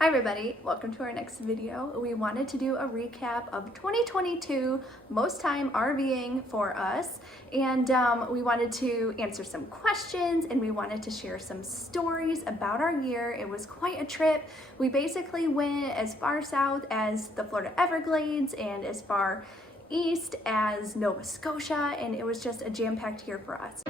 Hi everybody, welcome to our next video. We wanted to do a recap of 2022 most time RVing for us, and we wanted to answer some questions and we wanted to share some stories about our year. It was quite a trip. We basically went as far south as the Florida Everglades and as far east as Nova Scotia, and it was just a jam-packed year for us.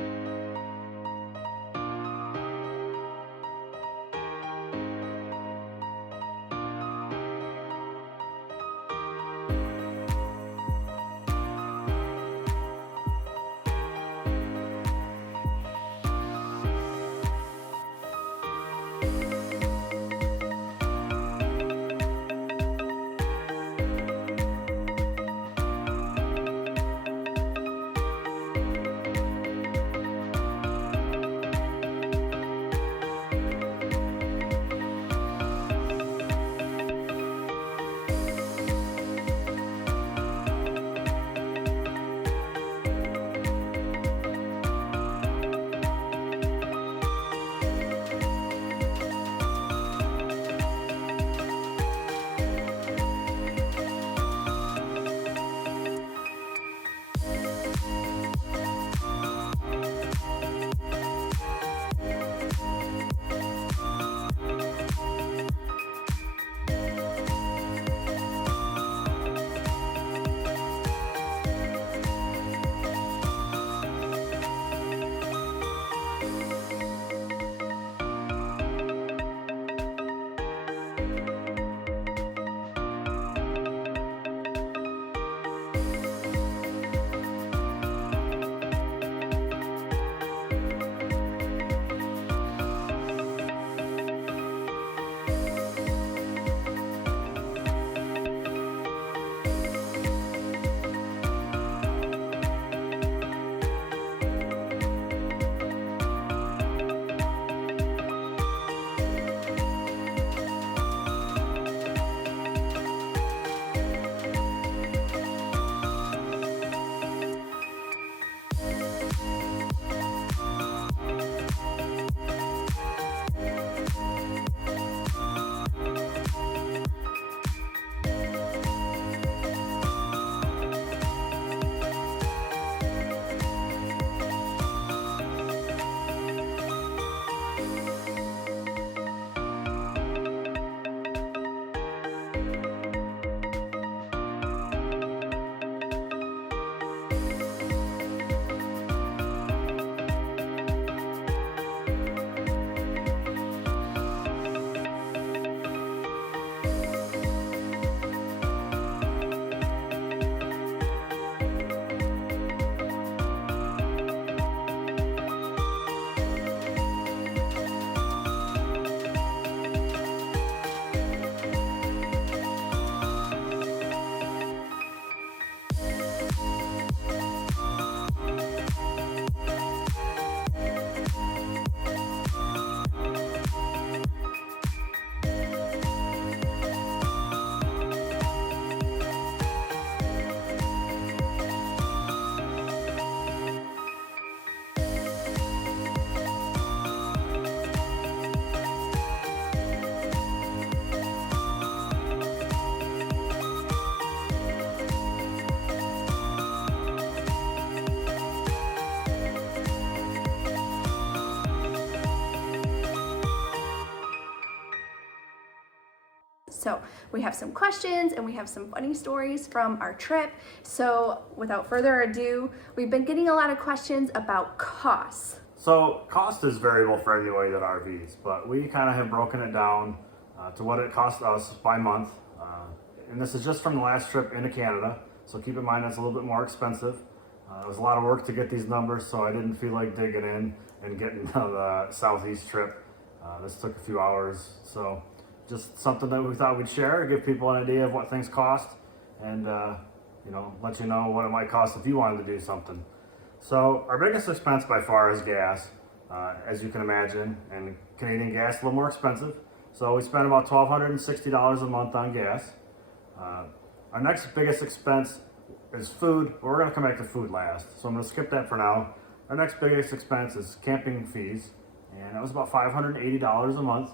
So we have some questions and we have some funny stories from our trip. So without further ado, we've been getting a lot of questions about costs. So cost is variable for everybody that RVs, but we kind of have broken it down to what it costs us by month. And this is just from the last trip into Canada. So keep in mind it's a little bit more expensive. It was a lot of work to get these numbers, so I didn't feel like digging in and getting the Southeast trip. This took a few hours. So just something that we thought we'd share, give people an idea of what things cost, and let you know what it might cost if you wanted to do something. So our biggest expense by far is gas, as you can imagine, and Canadian gas is a little more expensive. So we spend about $1,260 a month on gas. Our next biggest expense is food, but we're gonna come back to food last. So I'm gonna skip that for now. Our next biggest expense is camping fees, and that was about $580 a month.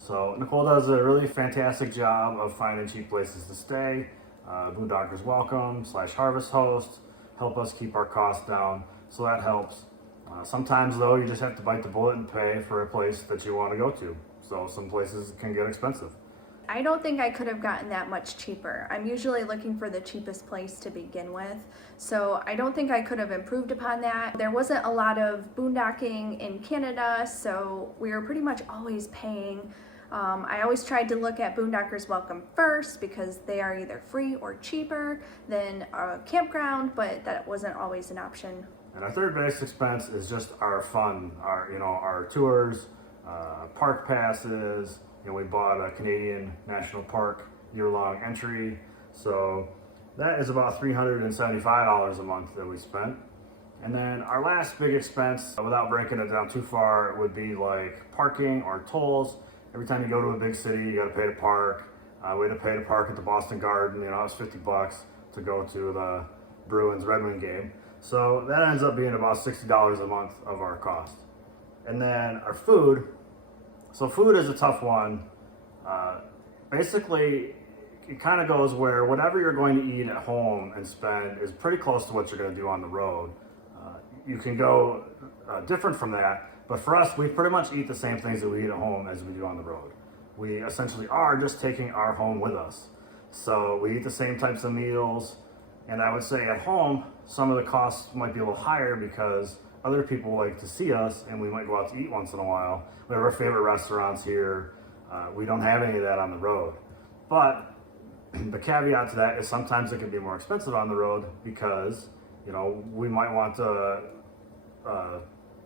So Nicole does a really fantastic job of finding cheap places to stay. Boondockers Welcome / Harvest Host help us keep our costs down, so that helps. Sometimes though, you just have to bite the bullet and pay for a place that you want to go to. So some places can get expensive. I don't think I could have gotten that much cheaper. I'm usually looking for the cheapest place to begin with, so I don't think I could have improved upon that. There wasn't a lot of boondocking in Canada, so we were pretty much always paying. I always tried to look at Boondockers Welcome first because they are either free or cheaper than a campground, but that wasn't always an option. And our third biggest expense is just our fun, our tours, park passes. We bought a Canadian National Park year-long entry, so that is about $375 a month that we spent. And then our last big expense, without breaking it down too far, would be like parking or tolls. Every time you go to a big city, you got to pay to park. We had to pay to park at the Boston Garden. It was $50 to go to the Bruins Rving game. So that ends up being about $60 a month of our cost. And then our food. So food is a tough one. Basically, it kind of goes where whatever you're going to eat at home and spend is pretty close to what you're going to do on the road. You can go different from that. But for us, we pretty much eat the same things that we eat at home as we do on the road. We essentially are just taking our home with us. So we eat the same types of meals. And I would say at home, some of the costs might be a little higher because other people like to see us and we might go out to eat once in a while. We have our favorite restaurants here. We don't have any of that on the road. But the caveat to that is sometimes it can be more expensive on the road because, we might want to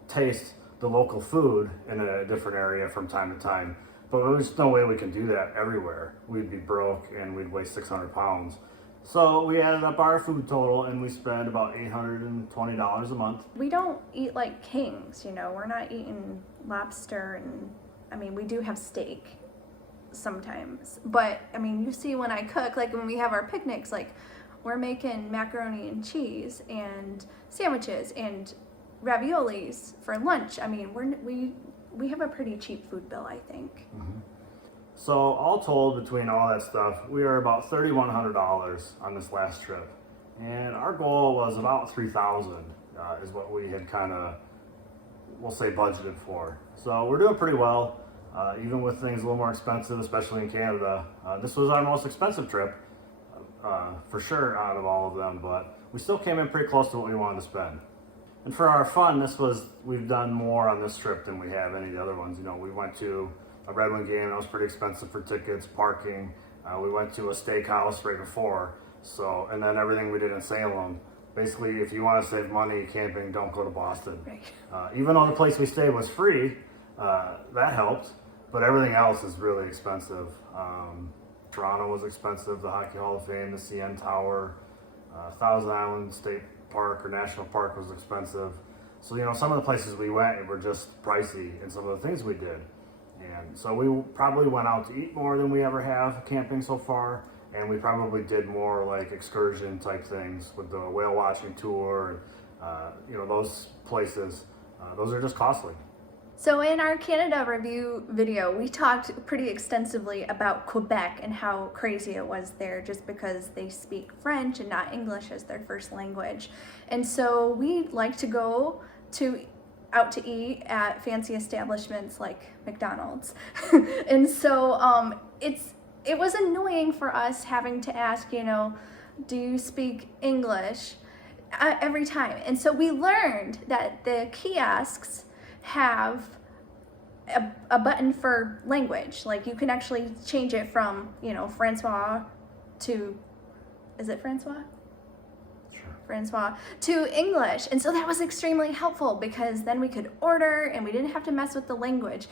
taste the local food in a different area from time to time, but there's no way we can do that everywhere. We'd be broke and we'd weigh 600 pounds. So we added up our food total and we spent about $820 a month. We don't eat like kings, we're not eating lobster and we do have steak sometimes, but you see when I cook, like when we have our picnics, like we're making macaroni and cheese and sandwiches and raviolis for lunch. We have a pretty cheap food bill, I think. Mm-hmm. So all told, between all that stuff, we are about $3,100 on this last trip, and our goal was about $3,000 is what we had we'll say budgeted for. So we're doing pretty well, even with things a little more expensive, especially in Canada. This was our most expensive trip, for sure, out of all of them, but we still came in pretty close to what we wanted to spend. And for our fun, we've done more on this trip than we have any of the other ones. We went to a Red Wing game, that was pretty expensive for tickets, parking. We went to a steakhouse right before, and then everything we did in Salem. Basically, if you want to save money camping, don't go to Boston. Right. Even though the place we stayed was free, that helped, but everything else is really expensive. Toronto was expensive, the Hockey Hall of Fame, the CN Tower, Thousand Island State Park or National Park was expensive. So, some of the places we went were just pricey and some of the things we did. And so we probably went out to eat more than we ever have camping so far. And we probably did more like excursion type things with the whale watching tour and, those places. Those are just costly. So in our Canada review video, we talked pretty extensively about Quebec and how crazy it was there just because they speak French and not English as their first language. And so we like to go out to eat at fancy establishments like McDonald's. And so it was annoying for us having to ask, do you speak English every time? And so we learned that the kiosks have a button for language. Like you can actually change it from, Francois to, is it Francois? Sure. Francois to English. And so that was extremely helpful because then we could order and we didn't have to mess with the language.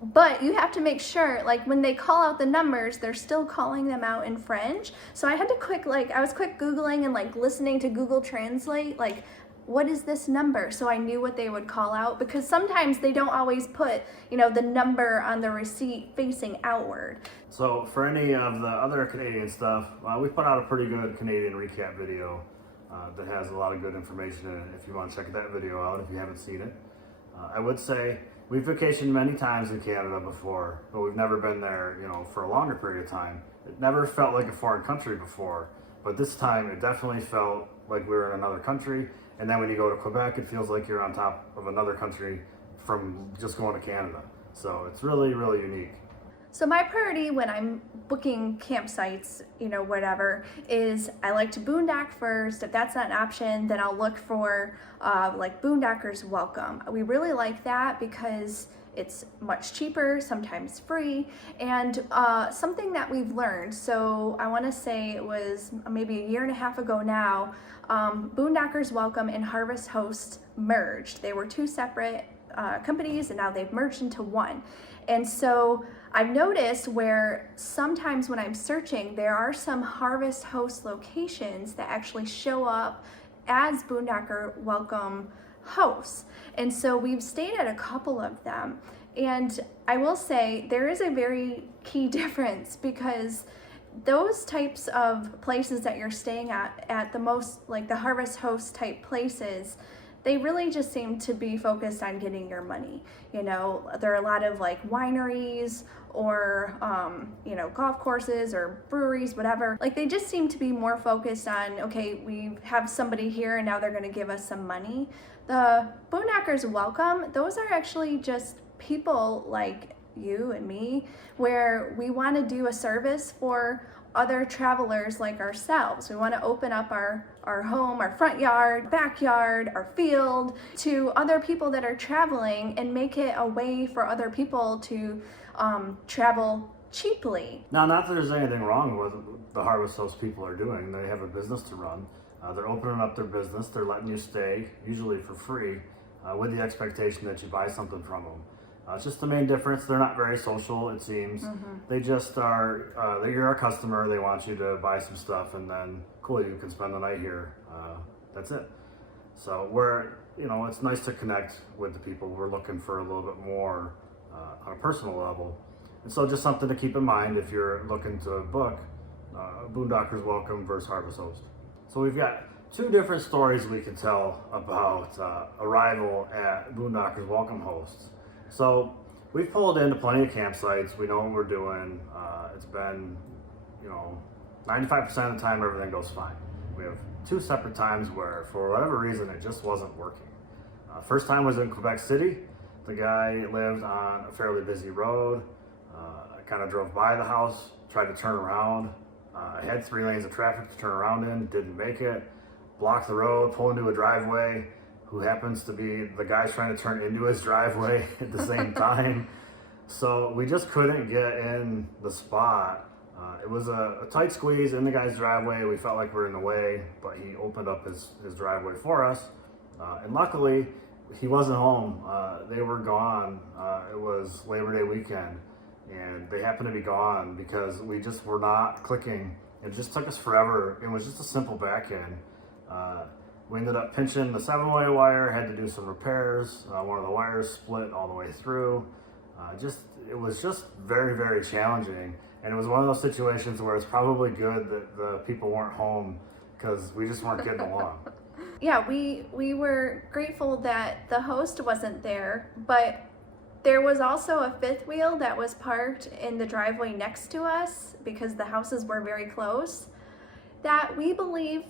But you have to make sure, like when they call out the numbers, they're still calling them out in French. So I had to I was quick Googling and listening to Google Translate, what is this number? So I knew what they would call out because sometimes they don't always put, the number on the receipt facing outward. So for any of the other Canadian stuff, we put out a pretty good Canadian recap video that has a lot of good information in it if you want to check that video out if you haven't seen it. I would say We've vacationed many times in Canada before, but we've never been there, for a longer period of time. It never felt like a foreign country before, but this time it definitely felt like we were in another country. And then when you go to Quebec, it feels like you're on top of another country from just going to Canada. So it's really, really unique. So my priority when I'm booking campsites, whatever, is I like to boondock first. If that's not an option, then I'll look for like Boondockers Welcome. We really like that because it's much cheaper, sometimes free, and something that we've learned. So I want to say it was maybe a year and a half ago now, Boondockers Welcome and Harvest Host merged. They were two separate companies, and now they've merged into one. And so I've noticed where sometimes when I'm searching, there are some Harvest Host locations that actually show up as Boondocker Welcome hosts. And so we've stayed at a couple of them. And I will say there is a very key difference, because those types of places that you're staying at the most, like the Harvest Host type places, they really just seem to be focused on getting your money. There are a lot of like wineries or, golf courses or breweries, whatever. Like they just seem to be more focused on, okay, we have somebody here and now they're gonna give us some money. The Boondockers Welcome, those are actually just people like you and me, where we wanna do a service for other travelers like ourselves. We want to open up our home, our front yard, backyard, our field to other people that are traveling, and make it a way for other people to travel cheaply. Now, not that there's anything wrong with the Harvest Host people are doing. They have a business to run. They're opening up their business. They're letting you stay, usually for free, with the expectation that you buy something from them. It's just the main difference. They're not very social, it seems. Mm-hmm. They just are, you're a customer, they want you to buy some stuff, and then, cool, you can spend the night here. That's it. So it's nice to connect with the people. We're looking for a little bit more on a personal level. And so just something to keep in mind if you're looking to book Boondockers Welcome versus Harvest Host. So we've got two different stories we can tell about arrival at Boondockers Welcome hosts. So we've pulled into plenty of campsites. We know what we're doing. It's been, 95% of the time everything goes fine. We have two separate times where, for whatever reason, it just wasn't working. First time was in Quebec City. The guy lived on a fairly busy road. I kind of drove by the house, tried to turn around. I had 3 lanes of traffic to turn around in, didn't make it. Blocked the road, pulled into a driveway, who happens to be the guy trying to turn into his driveway at the same time. So we just couldn't get in the spot. It was a tight squeeze in the guy's driveway. We felt like we were in the way, but he opened up his driveway for us. And luckily, he wasn't home. They were gone. It was Labor Day weekend, and they happened to be gone because we just were not clicking. It just took us forever. It was just a simple back end. We ended up pinching the 7-way wire, had to do some repairs. One of the wires split all the way through. It was just very, very challenging. And it was one of those situations where it's probably good that the people weren't home, because we just weren't getting along. Yeah, we were grateful that the host wasn't there, but there was also a 5th wheel that was parked in the driveway next to us, because the houses were very close, that we believe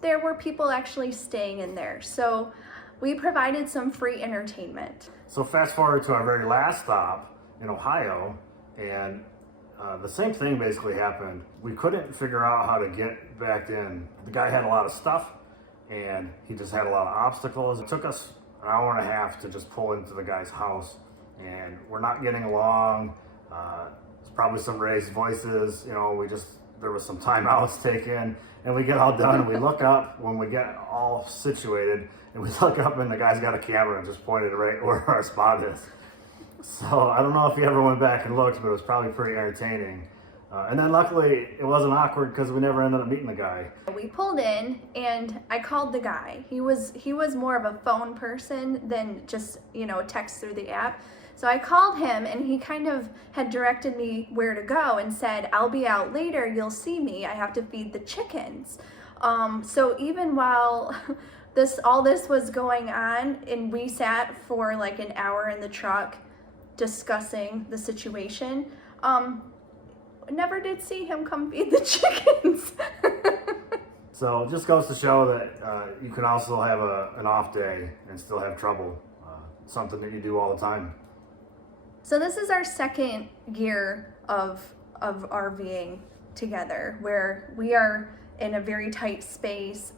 there were people actually staying in there. So we provided some free entertainment. So fast forward to our very last stop in Ohio, and the same thing basically happened. We couldn't figure out how to get back in. The guy had a lot of stuff, and he just had a lot of obstacles. It took us an hour and a half to just pull into the guy's house, and we're not getting along. There's probably some raised voices. There was some timeouts taken, and we get all done. We look up when we get all situated, and we look up, and the guy's got a camera and just pointed right where our spot is. So I don't know if you ever went back and looked, but it was probably pretty entertaining. And then luckily it wasn't awkward because we never ended up meeting the guy. We pulled in and I called the guy. He was more of a phone person than just, text through the app. So I called him, and he kind of had directed me where to go and said, I'll be out later, you'll see me, I have to feed the chickens. So even while all this was going on, and we sat for like an hour in the truck discussing the situation. Never did see him come feed the chickens. So it just goes to show that you can also have an off day and still have trouble. Something that you do all the time. So this is our second year of RVing together, where we are in a very tight space,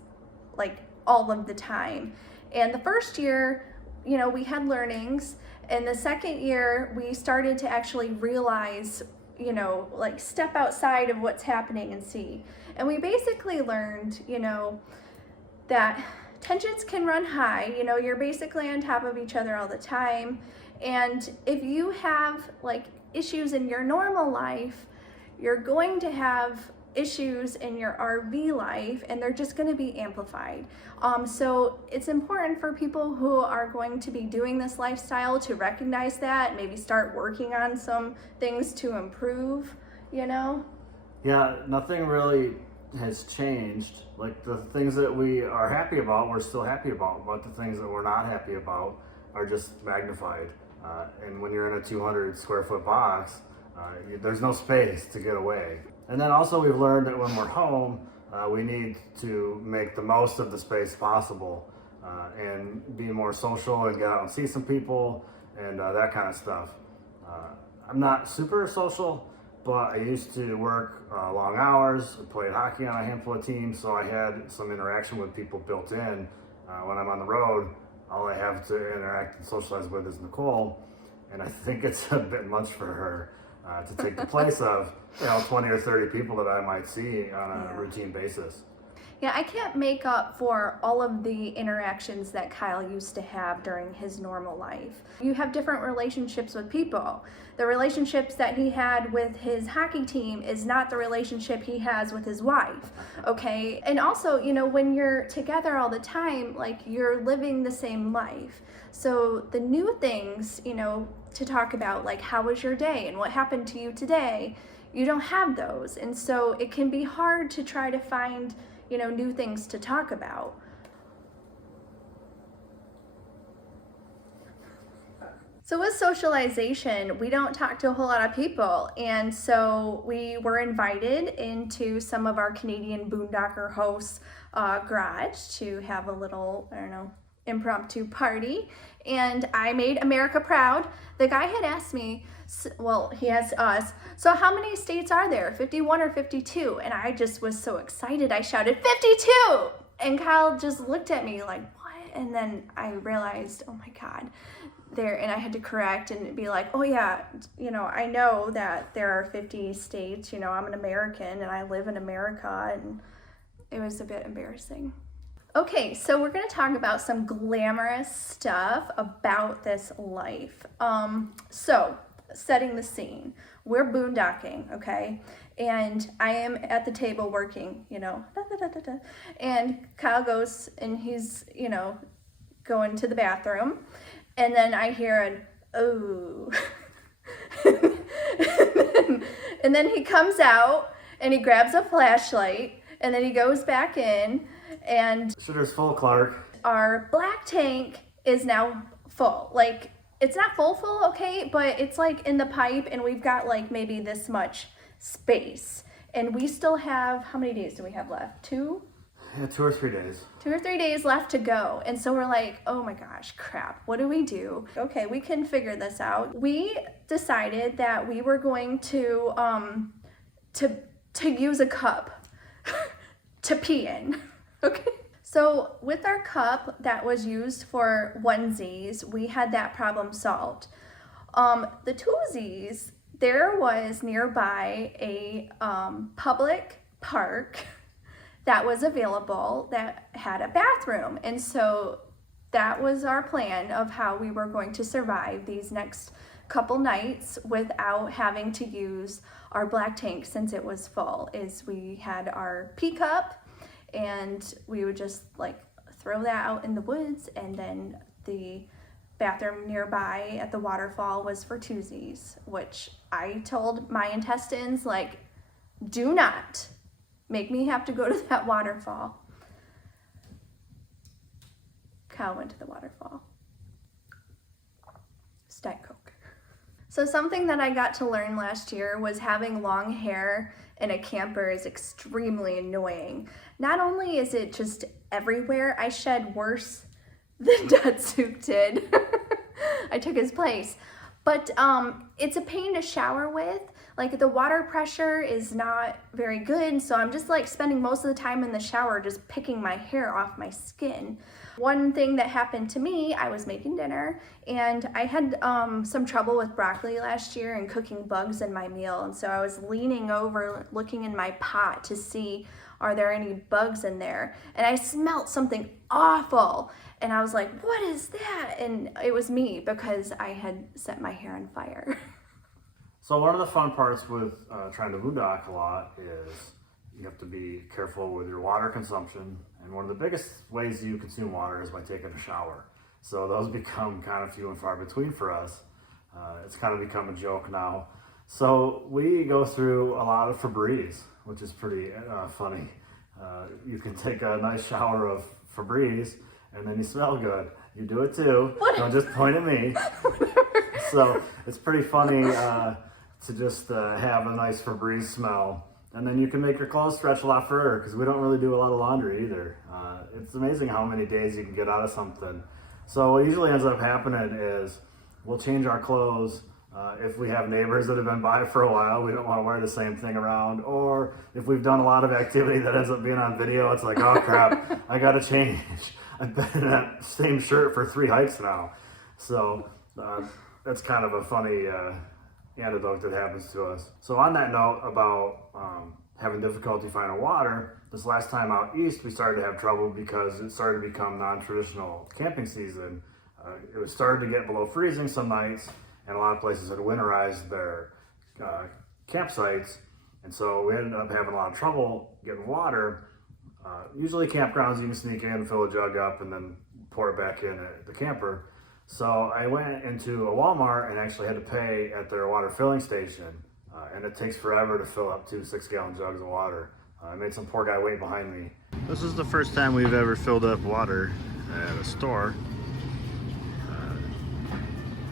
like all of the time. And the first year, you know, we had learnings, and the second year we started to actually realize, you know, like step outside of what's happening and see. And we basically learned, you know, that tensions can run high. You know, you're basically on top of each other all the time. And if you have like issues in your normal life, you're going to have issues in your RV life, and they're just going to be amplified. So it's important for people who are going to be doing this lifestyle to recognize that, maybe start working on some things to improve, you know? Yeah, nothing really has changed. Like the things that we are happy about, we're still happy about, but the things that we're not happy about are just magnified. And when you're in a 200 square foot box, there's no space to get away. And then also we've learned that when we're home, we need to make the most of the space possible and be more social and get out and see some people and that kind of stuff. I'm not super social, but I used to work long hours, played hockey on a handful of teams, so I had some interaction with people built in. When I'm on the road, all I have to interact and socialize with is Nicole, and I think it's a bit much for her to take the place of, you know, 20 or 30 people that I might see on a routine basis. Yeah, I can't make up for all of the interactions that Kyle used to have during his normal life. You have different relationships with people. The relationships that he had with his hockey team is not the relationship he has with his wife, okay? And also, you know, when you're together all the time, like you're living the same life. So the new things, you know, to talk about, like how was your day and what happened to you today, you don't have those. And so it can be hard to try to find, you know, new things to talk about. So with socialization, we don't talk to a whole lot of people. And so we were invited into some of our Canadian Boondocker hosts' garage to have a little, I don't know, impromptu party. And I made America proud. The guy had asked me, well, he asked us, so how many states are there, 51 or 52? And I just was so excited, I shouted, 52! And Kyle just looked at me like, what? And then I realized, oh my God, and I had to correct and be like, oh yeah, you know, I know that there are 50 states, you know, I'm an American and I live in America, and it was a bit embarrassing. Okay, so we're gonna talk about some glamorous stuff about this life. So, setting the scene. We're boondocking, okay? And I am at the table working, you know, and Kyle goes and he's, you know, going to the bathroom. And then I hear an, oh. and then he comes out and he grabs a flashlight and then he goes back in and Shitter's full, Clark. Our black tank is now full. Like, it's not full, okay, but it's like in the pipe and we've got like maybe this much space. And we still have, how many days do we have left? 2? Yeah, 2 or 3 days. 2 or 3 days left to go. And so we're like, oh my gosh, crap, what do we do? Okay, we can figure this out. We decided that we were going to use a cup to pee in, okay? So with our cup that was used for onesies, we had that problem solved. The twosies, there was nearby a public park that was available that had a bathroom. And so that was our plan of how we were going to survive these next couple nights without having to use our black tank since it was full, is we had our pee cup and we would just like throw that out in the woods, and then the bathroom nearby at the waterfall was for twosies, which I told my intestines, like, do not make me have to go to that waterfall. Kyle went to the waterfall. Diet Coke. So something that I got to learn last year was having long hair in a camper is extremely annoying. Not only is it just everywhere, I shed worse than Datsuk did. I took his place. But it's a pain to shower with. Like the water pressure is not very good, so I'm just like spending most of the time in the shower just picking my hair off my skin. One thing that happened to me, I was making dinner and I had some trouble with broccoli last year and cooking bugs in my meal, and so I was leaning over looking in my pot to see are there any bugs in there, and I smelled something awful and I was like, what is that? And it was me because I had set my hair on fire. So one of the fun parts with trying to boondock a lot is you have to be careful with your water consumption. And one of the biggest ways you consume water is by taking a shower. So those become kind of few and far between for us. It's kind of become a joke now. So we go through a lot of Febreeze, which is pretty funny. You can take a nice shower of Febreeze and then you smell good. You do it too. Don't just point at me. So it's pretty funny to just have a nice Febreeze smell. And then you can make your clothes stretch a lot further because we don't really do a lot of laundry either. It's amazing how many days you can get out of something. So what usually ends up happening is we'll change our clothes. If we have neighbors that have been by for a while, we don't want to wear the same thing around. Or if we've done a lot of activity that ends up being on video, it's like, oh crap, I gotta change. I've been in that same shirt for 3 hikes now. So that's kind of a funny anecdote that happens to us. So on that note about having difficulty finding water, this last time out east we started to have trouble because it started to become non-traditional camping season. It was started to get below freezing some nights, and a lot of places had winterized their campsites, and so we ended up having a lot of trouble getting water. Usually campgrounds you can sneak in, fill a jug up, and then pour it back in at the camper. So I went into a Walmart and actually had to pay at their water filling station, and it takes forever to fill up 2 6-gallon jugs of water. I made some poor guy wait behind me. This is the first time we've ever filled up water at a store.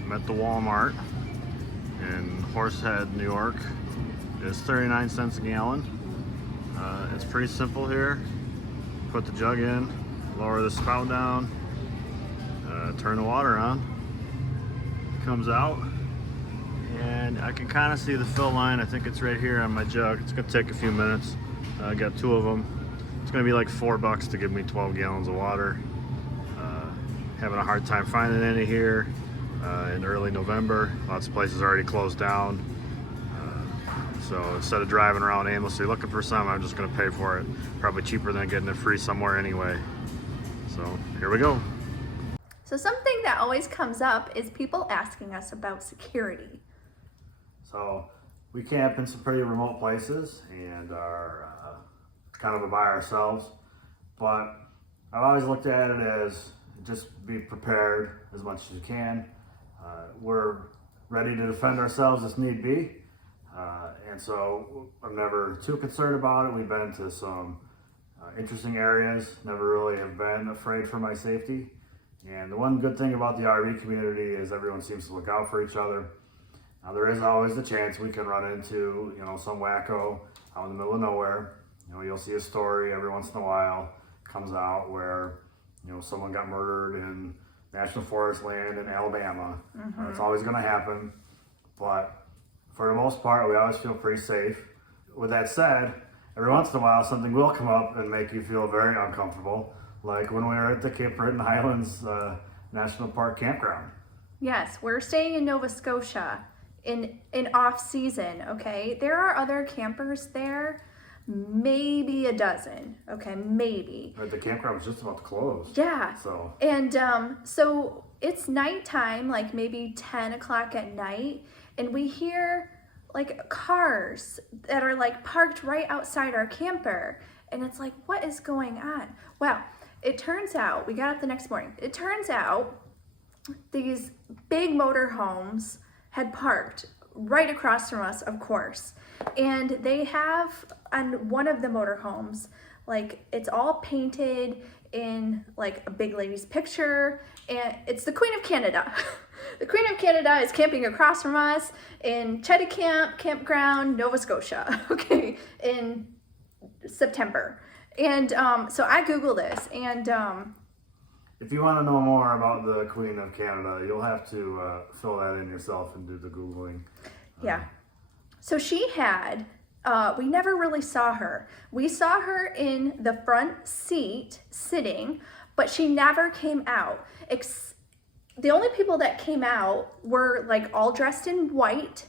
I'm at the Walmart in Horsehead, New York. It's 39 cents a gallon. It's pretty simple here. Put the jug in, lower the spout down, turn the water on, comes out, and I can kind of see the fill line. I think it's right here on my jug. It's gonna take a few minutes. I got 2 of them. It's gonna be like $4 to give me 12 gallons of water. Having a hard time finding any here in early November. Lots of places already closed down. So instead of driving around aimlessly looking for some, I'm just gonna pay for it. Probably cheaper than getting it free somewhere anyway. So here we go. So something that always comes up is people asking us about security. So we camp in some pretty remote places and are kind of by ourselves, but I've always looked at it as just be prepared as much as you can. We're ready to defend ourselves if need be, and so I'm never too concerned about it. We've been to some interesting areas, never really have been afraid for my safety. And the one good thing about the RV community is everyone seems to look out for each other. Now there is always the chance we can run into, some wacko out in the middle of nowhere. You'll see a story every once in a while comes out where, someone got murdered in National Forest land in Alabama. Mm-hmm. It's always going to happen, but for the most part, we always feel pretty safe. With that said, every once in a while, something will come up and make you feel very uncomfortable. Like when we were at the Cape Breton Highlands National Park campground. Yes, we're staying in Nova Scotia in off season, okay? There are other campers there, maybe a dozen, okay, maybe. Right, the campground was just about to close. Yeah. So. And so it's nighttime, like maybe 10 o'clock at night, and we hear like cars that are like parked right outside our camper. And it's like, what is going on? Well, it turns out, we got up the next morning, it turns out these big motorhomes had parked right across from us, of course. And they have, on one of the motorhomes, Like, it's all painted in like a big lady's picture, and it's the Queen of Canada. The Queen of Canada is camping across from us in Cheticamp Campground, Nova Scotia, okay, in September. And so I Googled this, and if you want to know more about the Queen of Canada, you'll have to fill that in yourself and do the Googling. yeah. So she had, we never really saw her. We saw her in the front seat sitting, but she never came out. The only people that came out were like all dressed in white,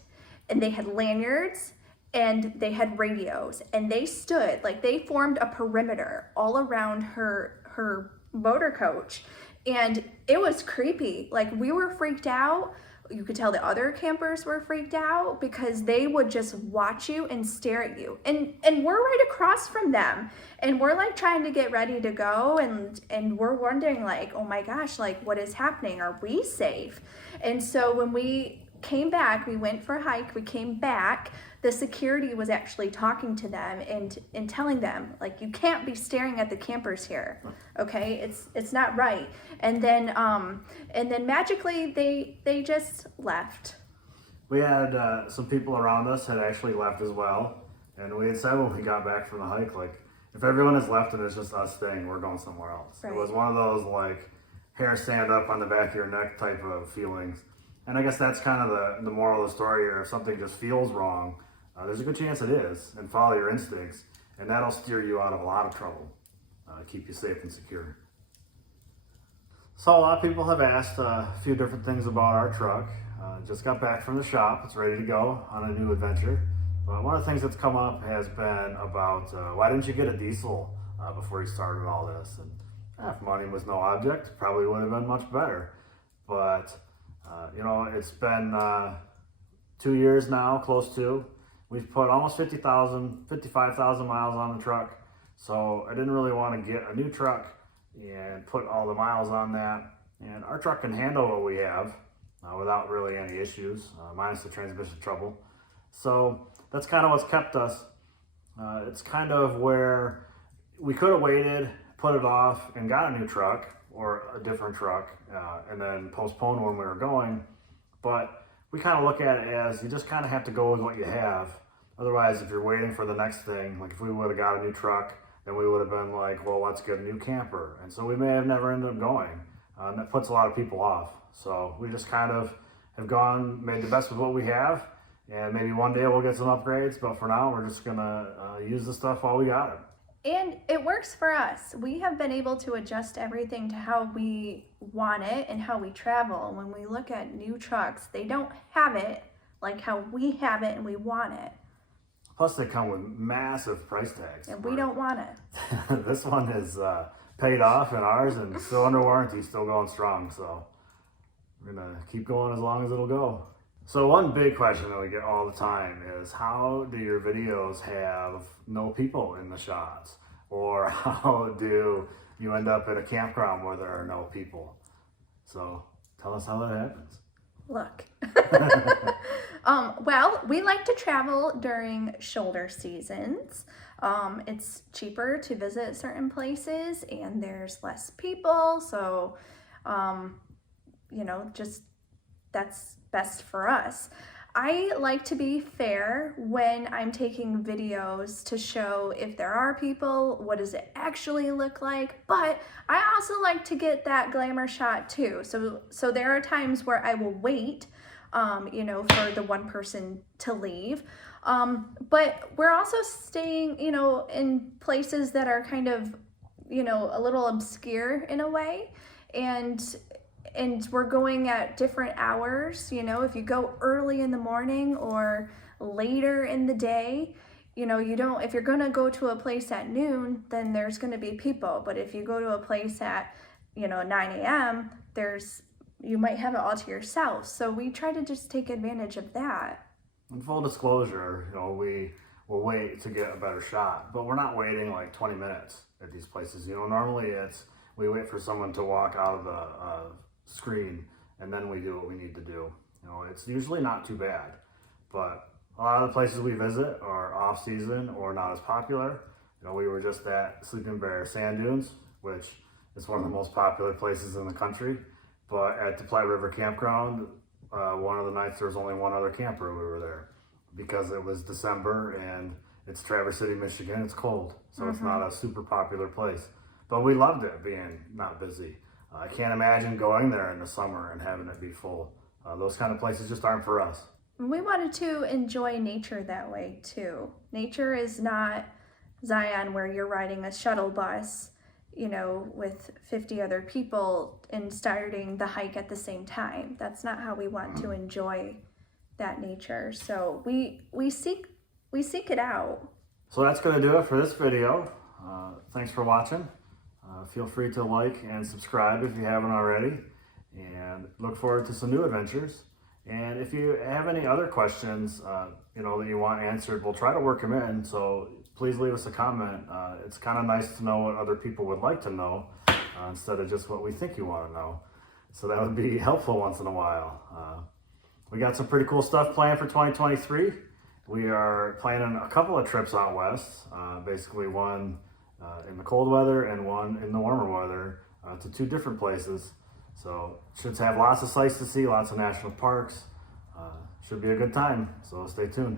and they had lanyards and they had radios, and they stood, like they formed a perimeter all around her motor coach, and it was creepy. Like, we were freaked out. You could tell the other campers were freaked out because they would just watch you and stare at you. And we're right across from them. And we're like trying to get ready to go, and we're wondering like, oh my gosh, like what is happening? Are we safe? And so when we came back, we went for a hike, we came back, the security was actually talking to them and telling them, like, you can't be staring at the campers here, okay? It's not right. And then magically they just left. We had some people around us had actually left as well, and we had said when we got back from the hike, like, if everyone has left and it's just us staying, we're going somewhere else. Right. It was one of those like hair stand up on the back of your neck type of feelings. And I guess that's kind of the moral of the story here. If something just feels wrong, there's a good chance it is, and follow your instincts, and that'll steer you out of a lot of trouble, keep you safe and secure. So a lot of people have asked a few different things about our truck. Just got back from the shop. It's ready to go on a new adventure. But one of the things that's come up has been about why didn't you get a diesel before you started all this? And if money was no object, probably would have been much better. But you know, it's been 2 years now, close to. We've put almost 55,000 miles on the truck. So I didn't really want to get a new truck and put all the miles on that. And our truck can handle what we have without really any issues, minus the transmission trouble. So that's kind of what's kept us. It's kind of where we could have waited, put it off, and got a new truck or a different truck, and then postponed when we were going. But we kind of look at it as you just kind of have to go with what you have. Otherwise, if you're waiting for the next thing, like if we would have got a new truck, then we would have been like, well, let's get a new camper. And so we may have never ended up going. And that puts a lot of people off. So we just kind of have gone, made the best with what we have. And maybe one day we'll get some upgrades, but for now, we're just gonna use the stuff while we got it. And it works for us. We have been able to adjust everything to how we want it and how we travel. When we look at new trucks, they don't have it like how we have it and we want it. Plus, they come with massive price tags. And we don't want it. This one is paid off and ours and still under warranty, still going strong. So we're gonna keep going as long as it'll go. So one big question that we get all the time is, how do your videos have no people in the shots? Or how do you end up at a campground where there are no people? So tell us how that happens. Look. Well, we like to travel during shoulder seasons. It's cheaper to visit certain places and there's less people. So, you know, just that's best for us. I like to be fair when I'm taking videos to show if there are people, what does it actually look like, but I also like to get that glamour shot too. So there are times where I will wait, you know, for the one person to leave. But we're also staying, you know, in places that are kind of, you know, a little obscure in a way. And we're going at different hours, you know, if you go early in the morning or later in the day, you know, if you're going to go to a place at noon, then there's going to be people. But if you go to a place at, you know, 9 a.m., you might have it all to yourself. So we try to just take advantage of that. In full disclosure, you know, we will wait to get a better shot, but we're not waiting like 20 minutes at these places. You know, normally we wait for someone to walk out of the screen and then we do what we need to do. You know, it's usually not too bad, but a lot of the places we visit are off season or not as popular. We were just at Sleeping Bear Sand Dunes, which is one of the most popular places in the country. But at the Platte River Campground, one of the nights there was only one other camper. We were there because it was December and it's Traverse City, Michigan. It's cold, so it's not a super popular place. But we loved it being not busy. I can't imagine going there in the summer and having it be full. Those kind of places just aren't for us. We wanted to enjoy nature that way too. Nature is not Zion where you're riding a shuttle bus, with 50 other people and starting the hike at the same time. That's not how we want to enjoy that nature. So we seek it out. So that's going to do it for this video. Thanks for watching. Feel free to like and subscribe if you haven't already, and look forward to some new adventures. And if you have any other questions, that you want answered, we'll try to work them in. So please leave us a comment. It's kind of nice to know what other people would like to know instead of just what we think you want to know. So that would be helpful once in a while. We got some pretty cool stuff planned for 2023. We are planning a couple of trips out west, basically one in the cold weather and one in the warmer weather to 2 different places. So should have lots of sights to see, lots of national parks. Should be a good time, so stay tuned.